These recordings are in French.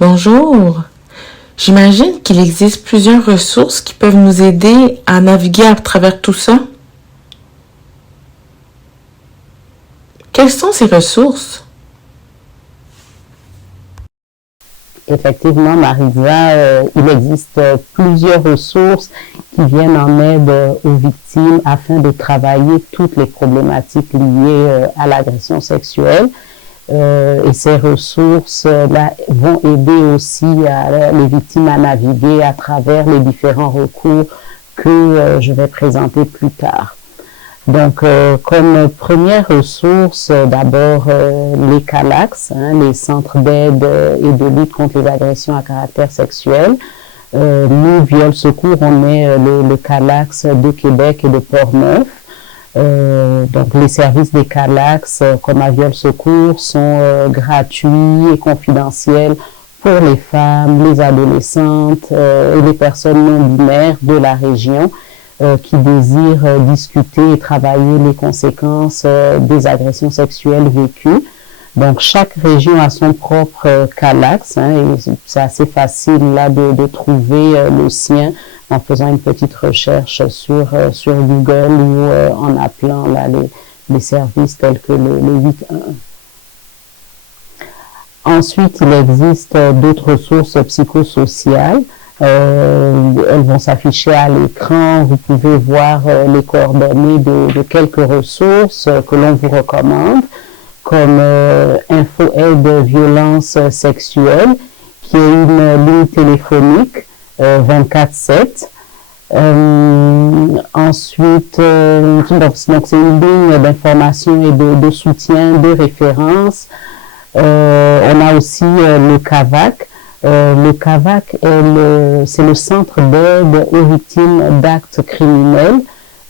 Bonjour. J'imagine qu'il existe plusieurs ressources qui peuvent nous aider à naviguer à travers tout ça. Quelles sont ces ressources? Effectivement, Marisa, il existe plusieurs ressources qui viennent en aide aux victimes afin de travailler toutes les problématiques liées à l'agression sexuelle. Et ces ressources-là vont aider aussi les victimes à naviguer à travers les différents recours que je vais présenter plus tard. Donc, comme première ressource, d'abord les CALAX, les centres d'aide et de lutte contre les agressions à caractère sexuel. Nous, Viol Secours, on est le CALAX de Québec et de Portneuf. Donc, les services des CALAX, comme à Viol Secours, sont gratuits et confidentiels pour les femmes, les adolescentes et les personnes non binaires de la région qui désirent discuter et travailler les conséquences des agressions sexuelles vécues. Donc, chaque région a son propre CALAX, et c'est assez facile là de trouver le sien en faisant une petite recherche sur Google ou en appelant là, les services tels que le 811. Ensuite, il existe d'autres ressources psychosociales. Elles vont s'afficher à l'écran. Vous pouvez voir les coordonnées de quelques ressources que l'on vous recommande, comme Info Aide Violence Sexuelle, qui est une ligne téléphonique 24/7. Ensuite, donc c'est une ligne d'information et de soutien, de référence. On a aussi le CAVAC. Le CAVAC c'est le centre d'aide aux victimes d'actes criminels.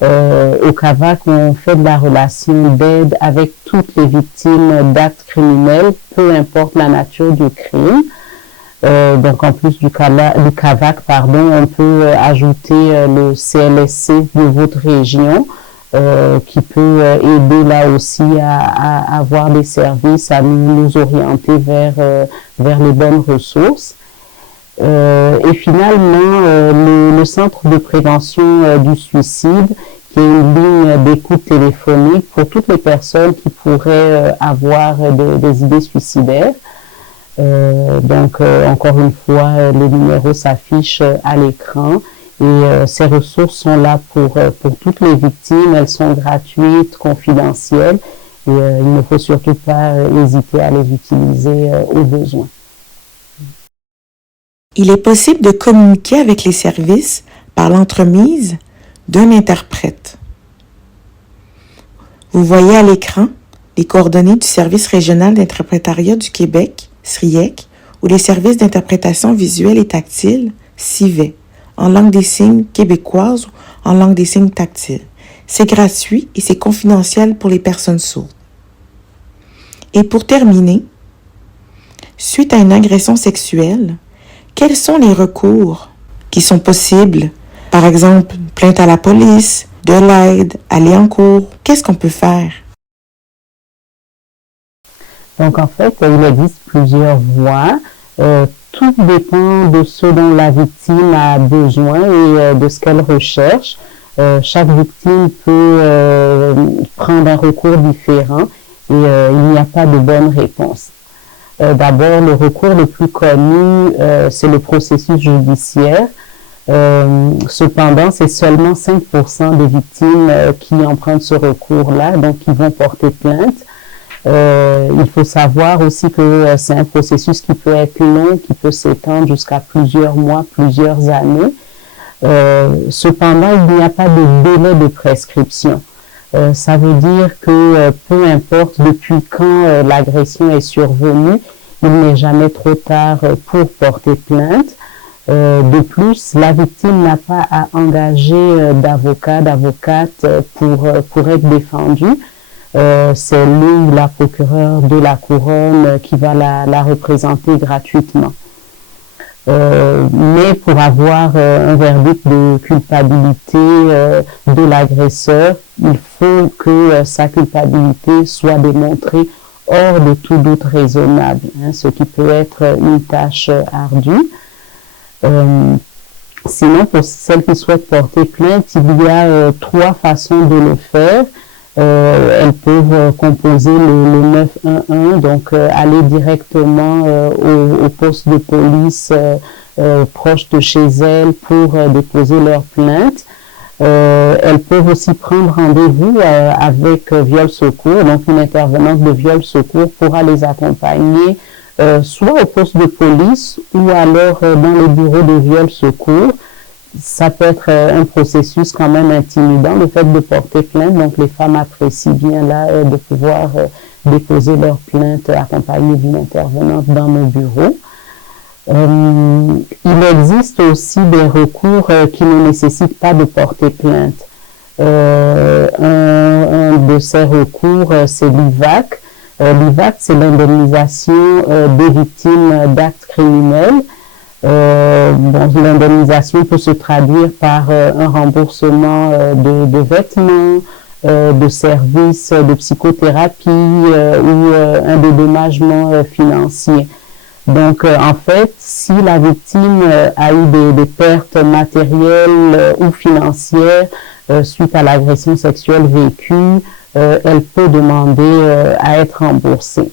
Au CAVAC, on fait de la relation d'aide avec toutes les victimes d'actes criminels, peu importe la nature du crime. Donc, en plus du CAVAC, on peut ajouter le CLSC de votre région, qui peut aider là aussi à avoir des services, à nous orienter vers les bonnes ressources. Et finalement, le Centre de prévention du suicide, qui est une ligne d'écoute téléphonique pour toutes les personnes qui pourraient avoir des idées suicidaires. Donc, encore une fois, les numéros s'affichent à l'écran et ces ressources sont là pour toutes les victimes. Elles sont gratuites, confidentielles et il ne faut surtout pas hésiter à les utiliser au besoin. Il est possible de communiquer avec les services par l'entremise d'un interprète. Vous voyez à l'écran les coordonnées du Service régional d'interprétariat du Québec, SRIEC, ou les services d'interprétation visuelle et tactile, CIVET, en langue des signes québécoise ou en langue des signes tactile. C'est gratuit et c'est confidentiel pour les personnes sourdes. Et pour terminer, suite à une agression sexuelle, quels sont les recours qui sont possibles? Par exemple, plainte à la police, de l'aide, aller en cours. Qu'est-ce qu'on peut faire? Donc, en fait, il existe plusieurs voies. Tout dépend de ce dont la victime a besoin et de ce qu'elle recherche. Chaque victime peut prendre un recours différent et il n'y a pas de bonne réponse. D'abord, le recours le plus connu, c'est le processus judiciaire. Cependant, c'est seulement 5% des victimes qui empruntent ce recours-là, donc qui vont porter plainte. Il faut savoir aussi que c'est un processus qui peut être long, qui peut s'étendre jusqu'à plusieurs mois, plusieurs années. Cependant, il n'y a pas de délai de prescription. Ça veut dire que peu importe depuis quand l'agression est survenue, il n'est jamais trop tard pour porter plainte. De plus, la victime n'a pas à engager d'avocate pour être défendue. C'est lui, la procureure de la couronne, qui va la représenter gratuitement. Mais pour avoir un verdict de culpabilité de l'agresseur, il faut que sa culpabilité soit démontrée hors de tout doute raisonnable, hein, ce qui peut être une tâche ardue. Sinon, pour celles qui souhaitent porter plainte, il y a 3 façons de le faire. Elles peuvent composer le 911, donc aller directement au poste de police proche de chez elles pour déposer leur plainte. Elles peuvent aussi prendre rendez-vous avec Viol Secours, donc une intervenante de Viol Secours pourra les accompagner soit au poste de police ou alors dans les bureaux de Viol Secours. Ça peut être un processus quand même intimidant, le fait de porter plainte. Donc, les femmes apprécient bien là de pouvoir déposer leur plainte accompagnées d'une intervenante dans nos bureaux. Il existe aussi des recours qui ne nécessitent pas de porter plainte. Un de ces recours, c'est l'IVAC. L'IVAC, c'est l'indemnisation des victimes d'actes criminels. L'indemnisation peut se traduire par un remboursement de vêtements, de services de psychothérapie ou un dédommagement financier. Donc, en fait, si la victime a eu des pertes matérielles ou financières suite à l'agression sexuelle vécue, elle peut demander à être remboursée.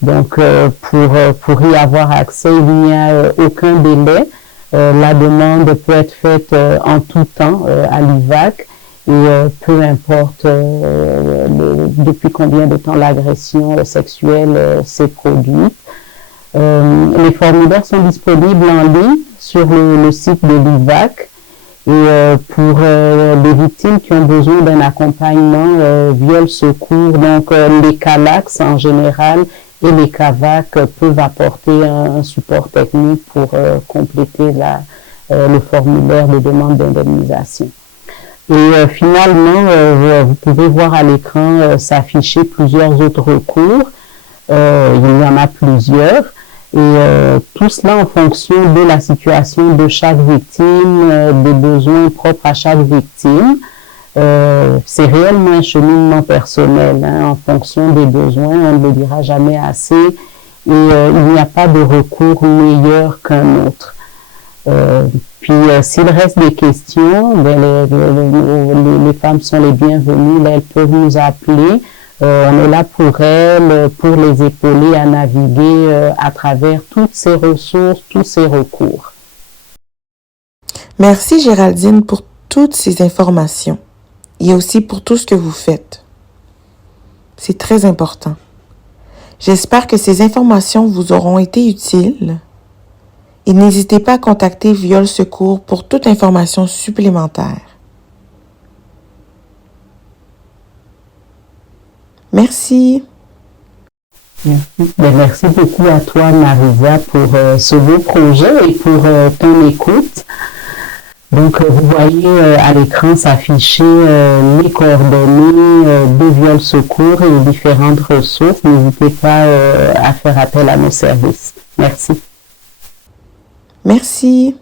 Donc, pour y avoir accès, il n'y a aucun délai. La demande peut être faite en tout temps à l'IVAC et peu importe depuis combien de temps l'agression sexuelle s'est produite. Les formulaires sont disponibles en ligne sur le site de l'IVAC et pour les victimes qui ont besoin d'un accompagnement Viol Secours, donc les CALAX en général et les CAVAC peuvent apporter un support technique pour compléter le formulaire de demande d'indemnisation. Et finalement, vous pouvez voir à l'écran s'afficher plusieurs autres recours. Il y en a plusieurs. Et tout cela en fonction de la situation de chaque victime, des besoins propres à chaque victime. C'est réellement un cheminement personnel, hein, en fonction des besoins, on ne le dira jamais assez, et il n'y a pas de recours meilleur qu'un autre. Puis s'il reste des questions, les femmes sont les bienvenues, là, elles peuvent nous appeler. On est là pour elles, pour les épauler à naviguer à travers toutes ces ressources, tous ces recours. Merci Géraldine pour toutes ces informations et aussi pour tout ce que vous faites. C'est très important. J'espère que ces informations vous auront été utiles et n'hésitez pas à contacter Viol Secours pour toute information supplémentaire. Merci. Merci beaucoup à toi, Marisa, pour ce beau projet et pour ton écoute. Donc, vous voyez à l'écran s'afficher les coordonnées de Viol Secours et les différentes ressources. N'hésitez pas à faire appel à nos services. Merci. Merci.